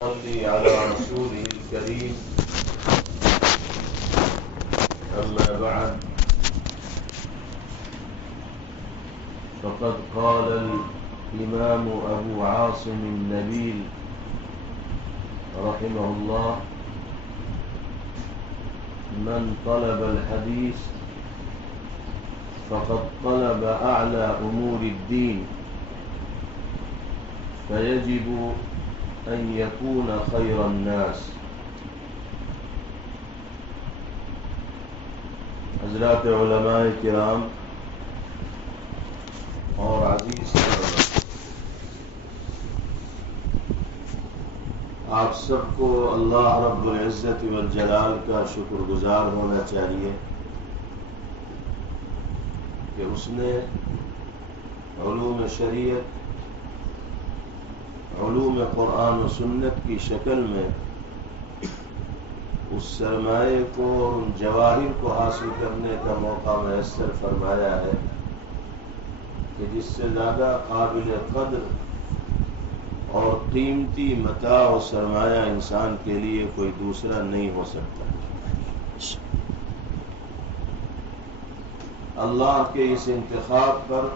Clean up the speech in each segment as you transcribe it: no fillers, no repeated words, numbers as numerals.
صلي على رسوله الكريم. أما بعد، فقد قال الإمام أبو عاصم النبيل رحمه الله: من طلب الحديث فقد طلب أعلى أمور الدين، فيجب أن يكون خير الناس. حضرات علماء کرام اور عزیز آپ سب کو اللہ رب العزت والجلال کا شکر گزار ہونا چاہیے کہ اس نے علوم شریعت، علوم قرآن و سنت کی شکل میں اس سرمایے کو اور ان جواہر کو حاصل کرنے کا موقع میسر فرمایا ہے کہ جس سے زیادہ قابل قدر اور قیمتی متاع و سرمایہ انسان کے لیے کوئی دوسرا نہیں ہو سکتا۔ اللہ کے اس انتخاب پر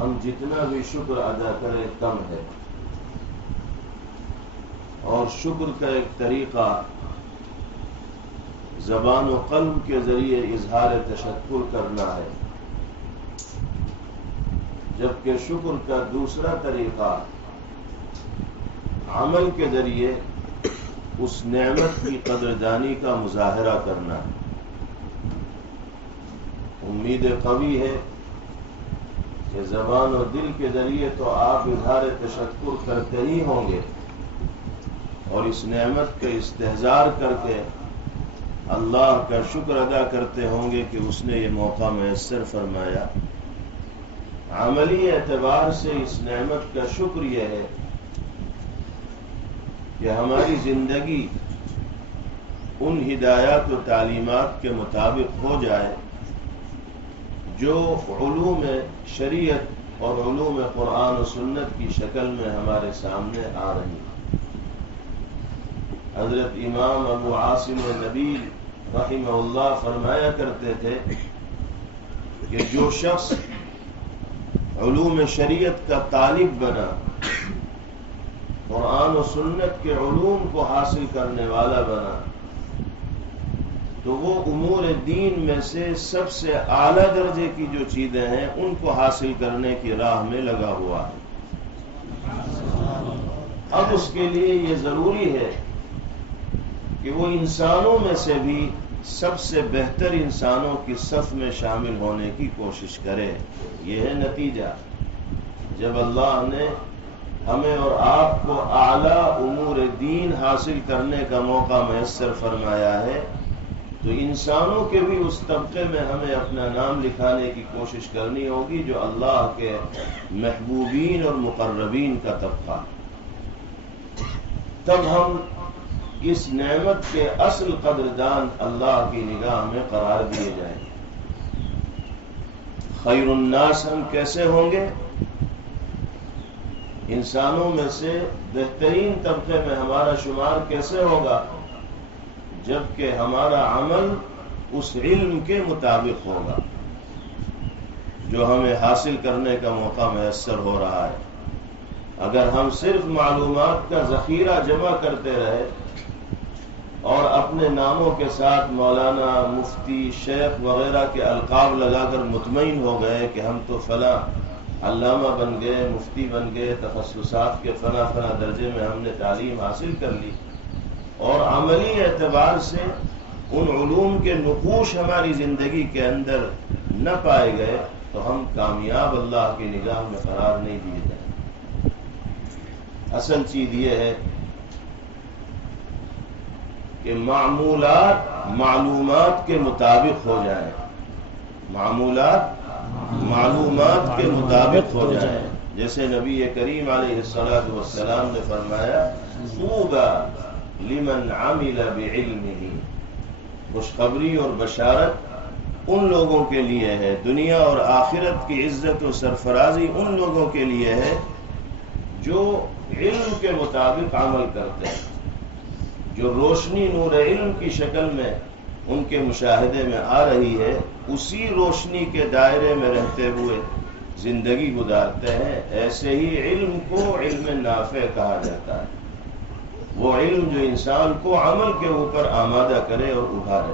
ہم جتنا بھی شکر ادا کریں کم ہے، اور شکر کا ایک طریقہ زبان و قلب کے ذریعے اظہار تشکر کرنا ہے، جبکہ شکر کا دوسرا طریقہ عمل کے ذریعے اس نعمت کی قدردانی کا مظاہرہ کرنا ہے۔ امید قوی ہے کہ زبان و دل کے ذریعے تو آپ اظہار تشکر کرتے ہی ہوں گے، اور اس نعمت کا استحضار کر کے اللہ کا شکر ادا کرتے ہوں گے کہ اس نے یہ موقع میسر فرمایا۔ عملی اعتبار سے اس نعمت کا شکر یہ ہے کہ ہماری زندگی ان ہدایات و تعلیمات کے مطابق ہو جائے جو علوم شریعت اور علوم قرآن و سنت کی شکل میں ہمارے سامنے آ رہی ہیں۔ حضرت امام ابو عاصم نبیل رحمہ اللہ فرمایا کرتے تھے کہ جو شخص علوم شریعت کا طالب بنا، قرآن و سنت کے علوم کو حاصل کرنے والا بنا، تو وہ امور دین میں سے سب سے اعلیٰ درجے کی جو چیزیں ہیں ان کو حاصل کرنے کی راہ میں لگا ہوا ہے۔ اب اس کے لیے یہ ضروری ہے کہ وہ انسانوں میں سے بھی سب سے بہتر انسانوں کی صف میں شامل ہونے کی کوشش کرے۔ یہ ہے نتیجہ۔ جب اللہ نے ہمیں اور آپ کو اعلیٰ امور دین حاصل کرنے کا موقع میسر فرمایا ہے، تو انسانوں کے بھی اس طبقے میں ہمیں اپنا نام لکھانے کی کوشش کرنی ہوگی جو اللہ کے محبوبین اور مقربین کا طبقہ۔ تب ہم اس نعمت کے اصل قدردان اللہ کی نگاہ میں قرار دیے جائیں گے۔ خیر الناس ہم کیسے ہوں گے؟ انسانوں میں سے بہترین طبقے میں ہمارا شمار کیسے ہوگا؟ جبکہ ہمارا عمل اس علم کے مطابق ہوگا جو ہمیں حاصل کرنے کا موقع میسر ہو رہا ہے۔ اگر ہم صرف معلومات کا ذخیرہ جمع کرتے رہے اور اپنے ناموں کے ساتھ مولانا، مفتی، شیخ وغیرہ کے القاب لگا کر مطمئن ہو گئے کہ ہم تو فلاں علامہ بن گئے، مفتی بن گئے، تخصصات کے فلاں درجے میں ہم نے تعلیم حاصل کر لی، اور عملی اعتبار سے ان علوم کے نقوش ہماری زندگی کے اندر نہ پائے گئے، تو ہم کامیاب اللہ کی نگاہ میں قرار نہیں دیے جائیں۔ اصل چیز یہ ہے کہ معمولات معلومات کے مطابق ہو جائیں، معمولات معلومات کے مطابق ہو جائیں۔ جیسے نبی کریم علیہ الصلاۃ والسلام نے فرمایا: طوبی لمن عمل بعلمہ، خوشخبری اور بشارت ان لوگوں کے لیے ہے، دنیا اور آخرت کی عزت و سرفرازی ان لوگوں کے لیے ہے جو علم کے مطابق عمل کرتے ہیں، جو روشنی نور علم کی شکل میں ان کے مشاہدے میں آ رہی ہے، اسی روشنی کے دائرے میں رہتے ہوئے زندگی گزارتے ہیں، ایسے ہی علم کو علم نافع کہا جاتا ہے۔ وہ علم جو انسان کو عمل کے اوپر آمادہ کرے اور ابھارے۔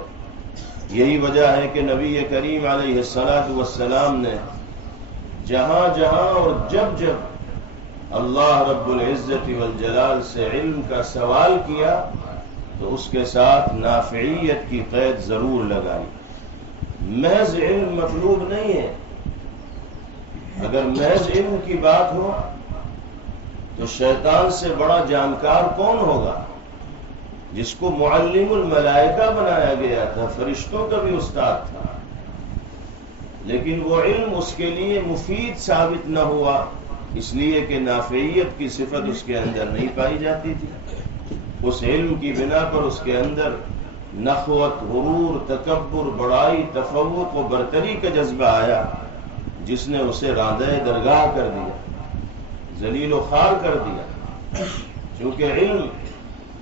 یہی وجہ ہے کہ نبی کریم علیہ الصلاۃ والسلام نے جہاں جہاں اور جب جب اللہ رب العزت والجلال سے علم کا سوال کیا تو اس کے ساتھ نافعیت کی قید ضرور لگائی۔ محض علم مطلوب نہیں ہے۔ اگر محض علم کی بات ہو تو شیطان سے بڑا جانکار کون ہوگا؟ جس کو معلم الملائکہ بنایا گیا تھا، فرشتوں کا بھی استاد تھا، لیکن وہ علم اس کے لیے مفید ثابت نہ ہوا، اس لیے کہ نافعیت کی صفت اس کے اندر نہیں پائی جاتی تھی۔ اس علم کی بنا پر اس کے اندر نخوت، غرور، تکبر، بڑائی، تفوق و برتری کا جذبہ آیا، جس نے اسے راندہ درگاہ کر دیا، ذلیل و خوار کر دیا۔ چونکہ علم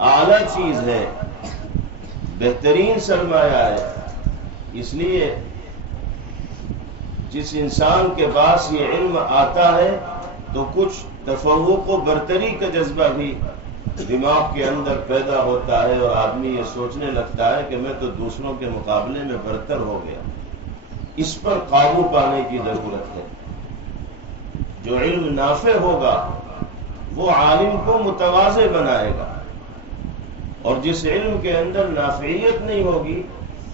اعلیٰ چیز ہے، بہترین سرمایہ ہے، اس لیے جس انسان کے پاس یہ علم آتا ہے تو کچھ تفوق و برتری کا جذبہ بھی دماغ کے اندر پیدا ہوتا ہے، اور آدمی یہ سوچنے لگتا ہے کہ میں تو دوسروں کے مقابلے میں برتر ہو گیا۔ اس پر قابو پانے کی ضرورت ہے۔ جو علم نافع ہوگا وہ عالم کو متواضع بنائے گا، اور جس علم کے اندر نافعیت نہیں ہوگی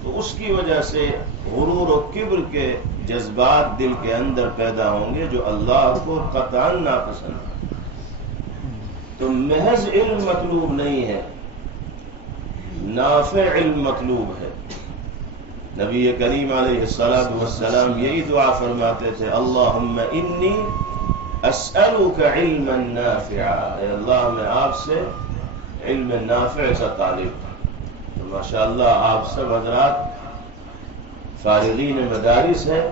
تو اس کی وجہ سے غرور و کبر کے جذبات دل کے اندر پیدا ہوں گے، جو اللہ کو قطعاً ناپسند ہے۔ تو محض علم مطلوب نہیں ہے، نافع علم مطلوب ہے۔ نبی کریم علیہ الصلاۃ والسلام یہی دعا فرماتے تھے، اللہم انی اسألک علما نافعا، اے اللہ میں آپ سے علم نافع کا طالب ہوں۔ تو ماشاءاللہ آپ سب حضرات فارغین مدارس ہیں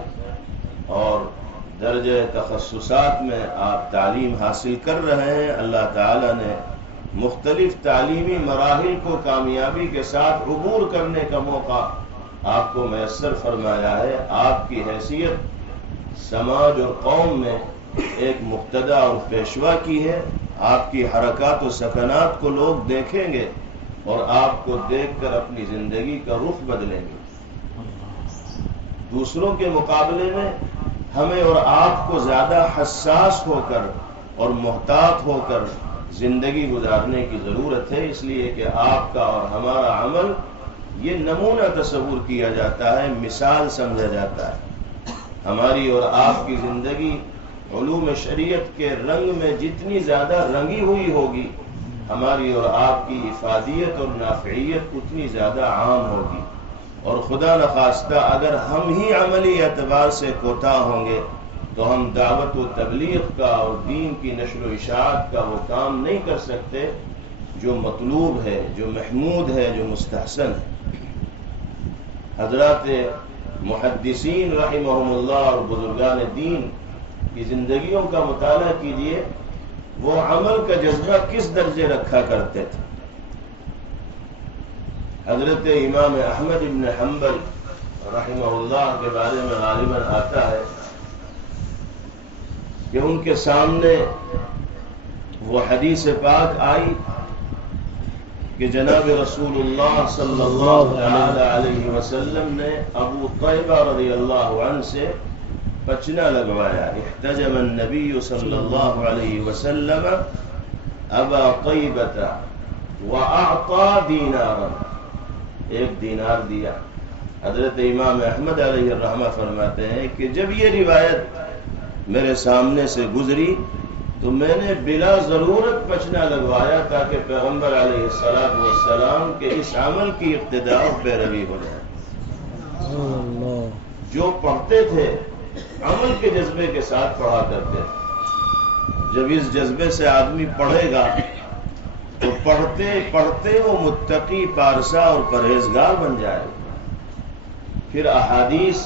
اور درجہ تخصصات میں آپ تعلیم حاصل کر رہے ہیں۔ اللہ تعالیٰ نے مختلف تعلیمی مراحل کو کامیابی کے ساتھ عبور کرنے کا موقع آپ کو میسر فرمایا ہے۔ آپ کی حیثیت سماج اور قوم میں ایک مقتدی اور پیشوا کی ہے۔ آپ کی حرکات و سکنات کو لوگ دیکھیں گے اور آپ کو دیکھ کر اپنی زندگی کا رخ بدلیں گے۔ دوسروں کے مقابلے میں ہمیں اور آپ کو زیادہ حساس ہو کر اور محتاط ہو کر زندگی گزارنے کی ضرورت ہے، اس لیے کہ آپ کا اور ہمارا عمل یہ نمونہ تصور کیا جاتا ہے، مثال سمجھا جاتا ہے۔ ہماری اور آپ کی زندگی علوم شریعت کے رنگ میں جتنی زیادہ رنگی ہوئی ہوگی، ہماری اور آپ کی افادیت اور نافعیت اتنی زیادہ عام ہوگی۔ اور خدا نخواستہ اگر ہم ہی عملی اعتبار سے کوتاہ ہوں گے تو ہم دعوت و تبلیغ کا اور دین کی نشر و اشاعت کا وہ کام نہیں کر سکتے جو مطلوب ہے، جو محمود ہے، جو مستحسن ہے۔ حضرات محدثین رحمہم اللہ اور بزرگان دین کی زندگیوں کا مطالعہ کیجئے، وہ عمل کا جذبہ کس درجے رکھا کرتے تھے۔ حضرت امام احمد بن حنبل رحمہ اللہ کے بارے میں غالباً آتا ہے کہ ان کے سامنے وہ حدیث پاک آئی کہ جناب رسول اللہ صلی اللہ علیہ وسلم نے ابو طیبہ رضی اللہ عنہ سے پچنا لگوایا۔ احتجم النبی صلی اللہ علیہ وسلم ابا طیبہ واعطى دینارا، ایک دینار دیا۔ حضرت امام احمد علیہ الرحمہ فرماتے ہیں کہ جب یہ روایت میرے سامنے سے گزری تو میں نے بلا ضرورت پچنا لگوایا تاکہ پیغمبر علیہ الصلاۃ والسلام کے اس عمل کی اقتداء و پیروی ہو جائے۔ جو پڑھتے تھے عمل کے جذبے کے ساتھ پڑھا کرتے تھے۔ جب اس جذبے سے آدمی پڑھے گا تو پڑھتے پڑھتے وہ متقی، پارسا اور پرہیزگار بن جائے گا۔ پھر احادیث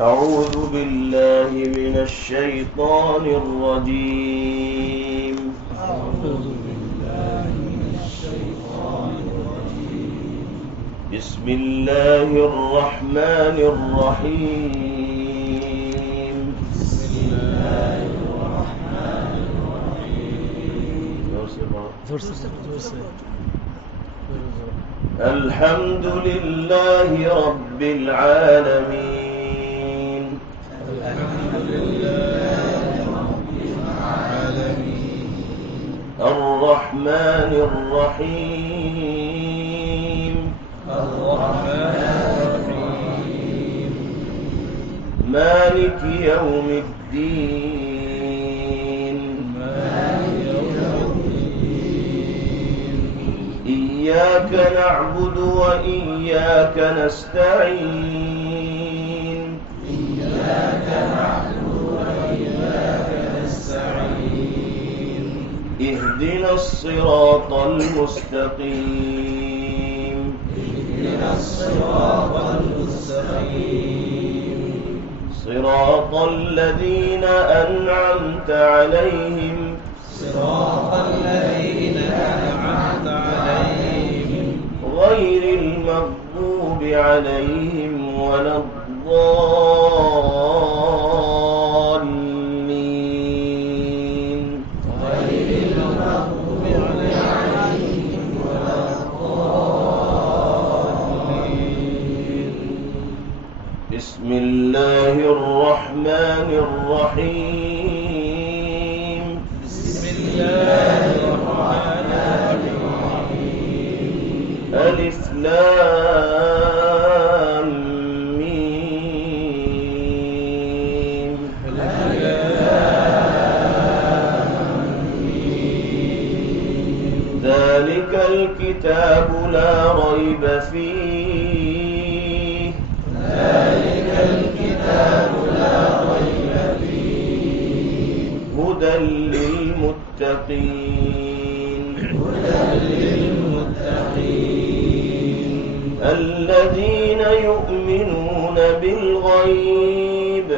أعوذ بالله من الشيطان الرجيم بسم الله الرحمن الرحيم الحمد لله رب العالمين الرحمن الرحيم مالك يوم الدين إياك نعبد وإياك نستعين اهدنا الصراط المستقيم صراط الذين أنعمت عليهم غير المغضوب عليهم ولا الضالين بسم الله الرحمن الرحيم ألف لام ميم ذلك الكتاب لا ريب فيه هدى للمتقين الذين يؤمنون بالغيب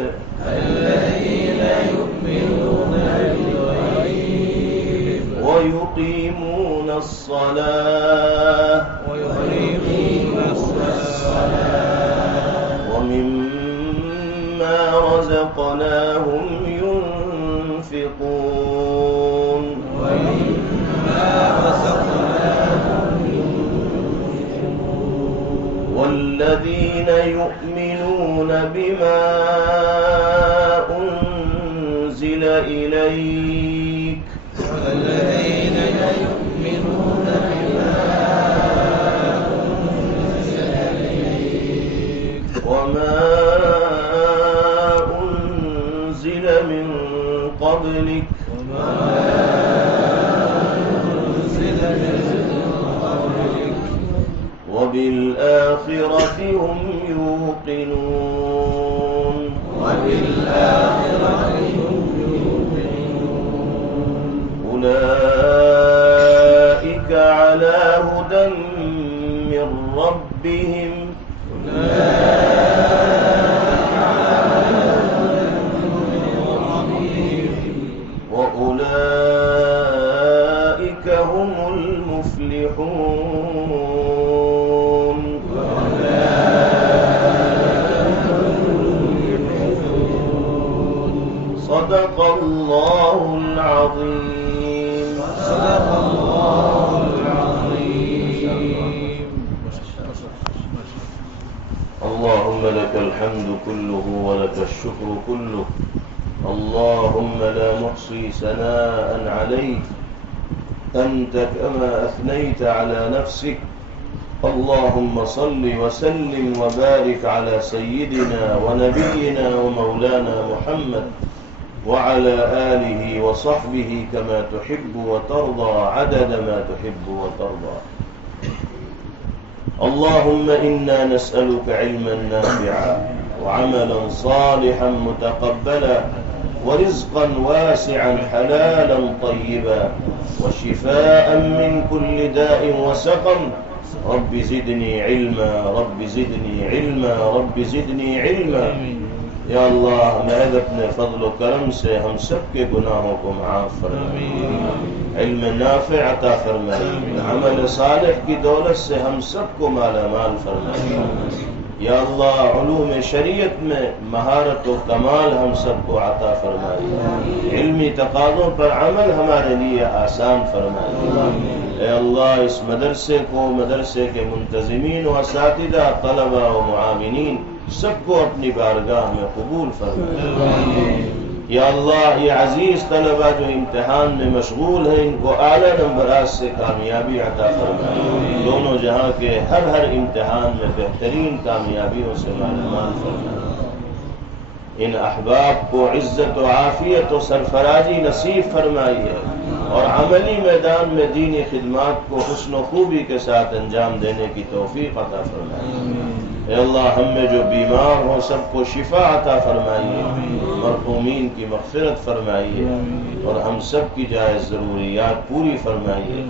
ويقيمون الصلاة ومما رزقناهم ينفقون والذين يؤمنون بما أنزل إليك وما أنزل من قبلك وبالآخرة هم يوقنون أولئك على هدى من ربهم وأولئك هم المفلحون صدق الله العظيم. اللهم لك الحمد كله ولك الشكر كله اللهم لا نحصي ثناء عليك أنت كما أثنيت على نفسك اللهم صل وسلم وبارك على سيدنا ونبينا ومولانا محمد وعلى آله وصحبه كما تحب وترضى عدد ما تحب وترضى اللهم إنا نسألك علما نافعا وعملا صالحا متقبلا ورزقا واسعا حلالا طيبا وشفاء من كل داء وسقم رب زدني علما رب زدني علما رب زدني علما یا اللہ محض اپنے فضل و کرم سے ہم سب کے گناہوں کو معاف فرمائے علم نافع عطا فرمائے عمل صالح کی دولت سے ہم سب کو مالا مال فرمائے یا اللہ علوم شریعت میں مہارت و کمال ہم سب کو عطا فرمائے علمی تقاضوں پر عمل ہمارے لیے آسان فرمائے اے اللہ اس مدرسے کو مدرسے کے منتظمین و اساتذہ طلبہ و معاونین سب کو اپنی بارگاہ میں قبول فرمائے یا اللہ یہ عزیز طلبہ جو امتحان میں مشغول ہیں ان کو اعلیٰ نمبرات سے کامیابی عطا فرمائے دونوں جہاں کے ہر امتحان میں بہترین کامیابیوں سے مالامال فرمائے ان احباب کو عزت و عافیت و سرفرازی نصیب فرمائیے اور عملی میدان میں دینی خدمات کو حسن و خوبی کے ساتھ انجام دینے کی توفیق عطا فرمائیے اے اللہ ہم میں جو بیمار ہوں سب کو شفا عطا فرمائیے مرحومین کی مغفرت فرمائیے اور ہم سب کی جائز ضروریات پوری فرمائیے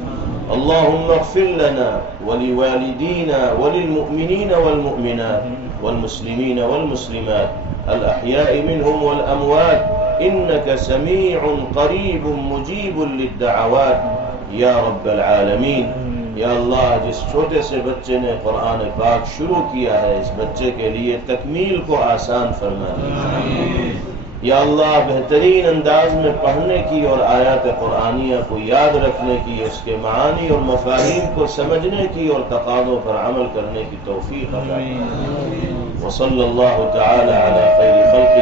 اللہم اغفر لنا ولوالدینا وللمؤمنین والمؤمنات والمسلمین والمسلمات الاحیاء منهم والاموات انك سمیع قریب مجیب للدعوات یا رب العالمین یا اللہ جس چھوٹے سے بچے نے قرآن پاک شروع کیا ہے اس بچے کے لیے تکمیل کو آسان فرما یا اللہ بہترین انداز میں پڑھنے کی اور آیات قرآنیہ کو یاد رکھنے کی اس کے معانی اور مفاہیم کو سمجھنے کی اور تقاضوں پر عمل کرنے کی توفیق عطا فرما وصلی اللہ تعالی علی خیر خلقہ